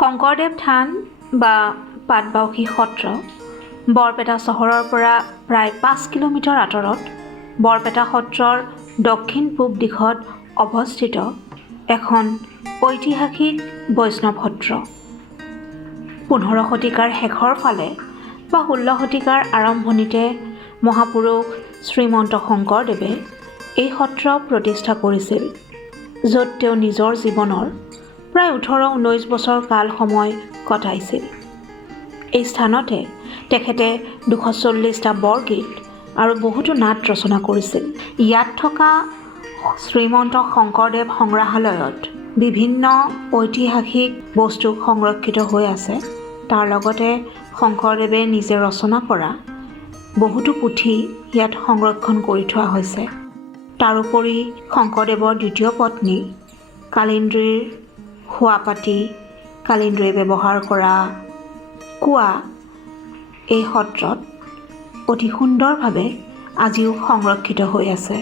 শংকৰদেৱ থান বা পাটবাউসী সত্ৰ বৰপেটা চহৰৰ পৰা প্ৰায় 5 কিলোমিটাৰ আঁতৰত বৰপেটা সত্ৰৰ দক্ষিণ পূব দিশত অৱস্থিত এখন ঐতিহাসিক বৈষ্ণৱ সত্ৰ। 15 শতিকাৰ শেষৰ ফালে বা 16 শতিকাৰ আৰম্ভণিতে মহাপুৰুষ শ্ৰীমন্ত শংকৰদেৱে এই সত্ৰ প্ৰতিষ্ঠা কৰিছিল, য'ত তেওঁ নিজৰ জীৱনৰ প্ৰায় 18-19 বছৰ কাল সময় কটাইছিল। এই স্থানতে তেখেতে 240টা বৰগীত আৰু বহুতো নাট ৰচনা কৰিছিল। ইয়াত থকা শ্ৰীমন্ত শংকৰদেৱ সংগ্ৰহালয়ত বিভিন্ন ঐতিহাসিক বস্তু সংৰক্ষিত হৈ আছে। তাৰ লগতে শংকৰদেৱে নিজে ৰচনা কৰা বহুতো পুথি ইয়াত সংৰক্ষণ কৰি থোৱা হৈছে। তাৰোপৰি শংকৰদেৱৰ দ্বিতীয় পত্নী কালিন্দীৰ শোৱাপাতি, কালিন্দীয়ে ব্যৱহাৰ কৰা কোৱা এই সত্ৰত অতি সুন্দৰভাৱে আজিও সংৰক্ষিত হৈ আছে।